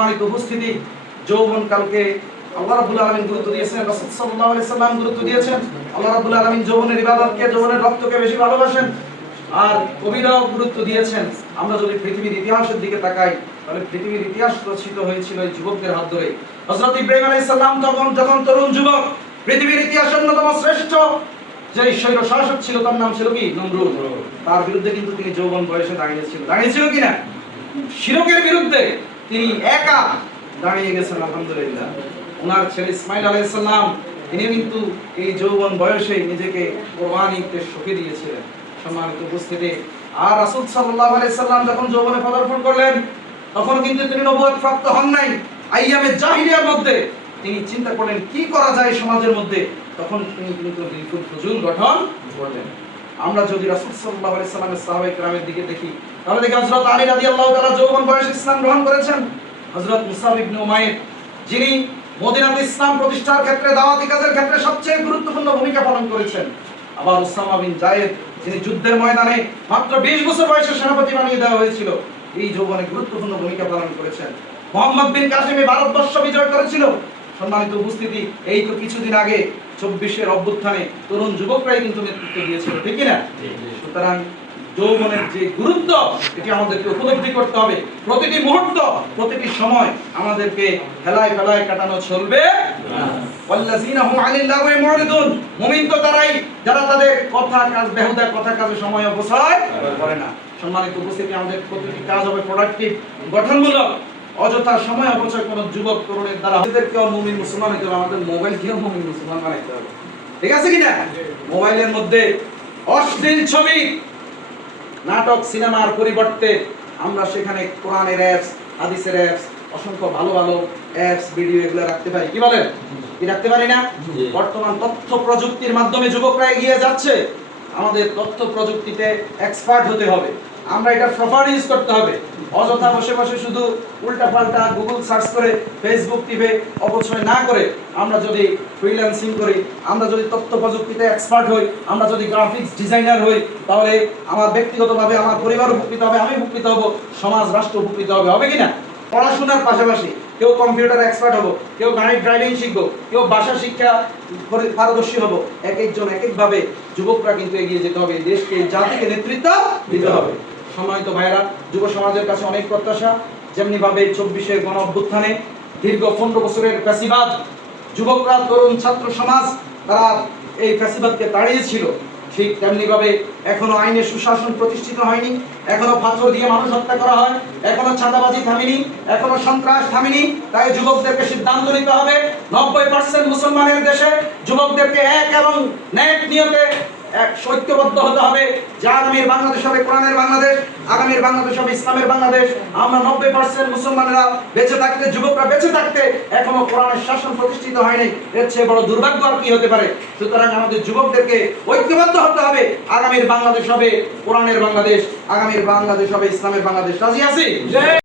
সম্মানিত উপস্থিতি, যৌবনকালকে আল্লাহ রাব্বুল আলামিন গুরুত্ব দিয়েছেন, রাসূল সাল্লাল্লাহু আলাইহি সাল্লাম গুরুত্ব দিয়েছেন। আল্লাহ রাব্বুল আলামিন যৌবনের ইবাদতকে, যৌবনের রক্তকে বেশি ভালোবাসেন। আর কবিরাও গুরুত্ব দিয়েছেন। আমরা যদি পৃথিবীর ইতিহাসের দিকে তাকাই, তাহলে পৃথিবীর ইতিহাস রচিত হয়েছিল এই যুবকদের হাত ধরে। হযরত ইব্রাহিম আলাইহিস সালাম যখন তরুণ যুবক, পৃথিবীর ইতিহাসের অন্যতম শ্রেষ্ঠ যে স্বৈর শাসক ছিল, তার নাম ছিল কি? নমরুদ। তার বিরুদ্ধে কিন্তু তিনি যৌবন বয়সে দাঁড়িয়েছিল কিনা? শিরকের বিরুদ্ধে তিনি একা দাঁড়িয়ে গেছেন। আলহামদুলিল্লাহ। ওনার ছেলে ইসমাইল আলাইহিস সালাম তিনি কিন্তু এই যৌবন বয়সে নিজেকে কোরবানিতে সঁপে দিয়েছিলেন। সম্মানিত উপস্থিতি, আর রাসূল সাল্লাল্লাহু আলাইহি সাল্লাম যখন যৌবনে পদার্পণ করলেন, তখন কিন্তু তিনি নবুয়ত প্রাপ্ত হন নাই। আইয়ামে জাহিলিয়ার মধ্যে তিনি চিন্তা করলেন কি করা যায় সমাজের মধ্যে। তখন তিনি কিন্তু হিলফুল ফুজুল গঠন করলেন। আমরা যদি রাসূল সাল্লাল্লাহু আলাইহি সাল্লামের সাহাবায়ে কেরামের দিকে দেখি, তাহলে দেখি হযরত আলী রাদিয়াল্লাহু তাআলা যৌবন বয়সে ইসলাম গ্রহণ করেছেন। হযরত মুসআব ইবনে উমাইর, যিনি মদিনাতে ইসলাম প্রতিষ্ঠার ক্ষেত্রে, দাওয়াতি কাজের ক্ষেত্রে সবচেয়ে গুরুত্বপূর্ণ ভূমিকা পালন করেছেন। আবার উসামা বিন যায়েদ, যিনি যুদ্ধের ময়দানে মাত্র 20 বছর বয়সে সেনাপতি বানিয়ে দেওয়া হয়েছিল, এই যৌবনে গুরুত্বপূর্ণ ভূমিকা পালন করেছেন। মুহাম্মদ বিন কাসিম ভারতবর্ষ বিজয় করেছিল। সম্মানিত উপস্থিতি, এই তো কিছুদিন আগে 24-এর অভ্যুত্থানে তরুণ যুবকরাই কিন্তু নেতৃত্ব দিয়েছিল, ঠিক কি না? সুতরাং যৌবনের যে গুরুত্ব, এটি আমাদেরকে উপলব্ধি করতে হবে। প্রতিটি মুহূর্ত, প্রতিটি সময় আমাদেরকে খেলায় ফেলায় কাটানো চলবে না। ওয়াল্লাযিনা হুম আনিল লাগwi মুরিদুন, মুমিন তো তারাই যারা তাদের কথা কাজ, বেহুদা কথা কাজে সময় অপচয় করে না। সম্মানিত উপস্থিতি, আমাদের প্রতিটি কাজ হবে প্রোডাক্টিভ, গঠনমূলক। অযথা সময় অপচয় কোন যুবক তরুণের দ্বারা আমাদেরকেও মুমিন মুসলমান হতে হবে, আমাদের মোবাইলকেও মুমিন মুসলমান বানাইতে হবে, ঠিক আছে কিনা? মোবাইলের মধ্যে অশ্লীল ছবি, নাটক, সিনেমার পরিবর্তে আমরা সেখানে কোরআনের অ্যাপস, হাদিসের অ্যাপস, অসংখ্য ভালো ভালো অ্যাপস, ভিডিও এগুলো রাখতে পারি। কি বলেন? কি রাখতে পারি না? বর্তমান তথ্য প্রযুক্তির মাধ্যমে যুবকরা এগিয়ে যাচ্ছে। আমাদের তথ্য প্রযুক্তিতে এক্সপার্ট হতে হবে। আমরা এটা প্রপার ইউজ করতে হবে। অযথা বসে বসে শুধু উল্টাপাল্টা গুগল সার্চ করে, ফেসবুক টিপে অপচয় না করে আমরা যদি ফ্রিল্যান্সিং করি, আমরা যদি তথ্য প্রযুক্তিতে এক্সপার্ট হই, আমরা যদি গ্রাফিক্স ডিজাইনার হই, তাহলে আমার ব্যক্তিগতভাবে আমার পরিবার উপকৃত হবে, আমি উপকৃত হব, সমাজ রাষ্ট্র উপকৃত হবে, হবে কিনা? পড়াশোনার পাশাপাশি কেউ কম্পিউটার এক্সপার্ট হবো, কেউ গাড়ি ড্রাইভিং শিখবো, কেউ ভাষা শিক্ষা পারদর্শী হবো। এক একজন এক একভাবে যুবকরা কিন্তু এগিয়ে যেতে হবে, দেশকে, জাতিকে নেতৃত্ব দিতে হবে। সম্মানিত ভাইরা, যুব সমাজের কাছে অনেক প্রত্যাশা। যেমনি ভাবে 24-এর গণ অভ্যুত্থানে দীর্ঘ 15 বছরের ফ্যাসিবাদ, যুবকরা, তরুণ ছাত্র সমাজ তারা এই ফ্যাসিবাদকে তাড়িয়েছিল, ঠিক তেমনি ভাবে এখনো আইনের সুশাসন প্রতিষ্ঠিত হয়নি, এখনো পাথর দিয়ে মানুষ হত্যা করা হয়, এখনো চাঁদাবাজি থামেনি, এখনো সন্ত্রাস থামেনি। তাই যুবকদেরকে সিদ্ধান্ত নিতে হবে, 90% মুসলমানের দেশে যুবকদেরকে এক এবং ন্যায় নিয়তে ঐক্যবদ্ধ হতে হবে যে আগামীর বাংলাদেশ হবে কোরআনের বাংলাদেশ, আগামীর বাংলাদেশ হবে ইসলামের বাংলাদেশ। আমরা 90% মুসলমানেরা বেঁচে থাকতে, যুবকরা বেঁচে থাকতে এখনো কোরআনের শাসন প্রতিষ্ঠিত হয়নি। এর চেয়ে বড় দুর্ভাগ্য আর কি হতে পারে? সুতরাং আমাদের যুবকদেরকে ঐক্যবদ্ধ হতে হবে। আগামীর বাংলাদেশ হবে কোরআনের বাংলাদেশ, আগামীর বাংলাদেশ হবে ইসলামের বাংলাদেশ। রাজি আছি?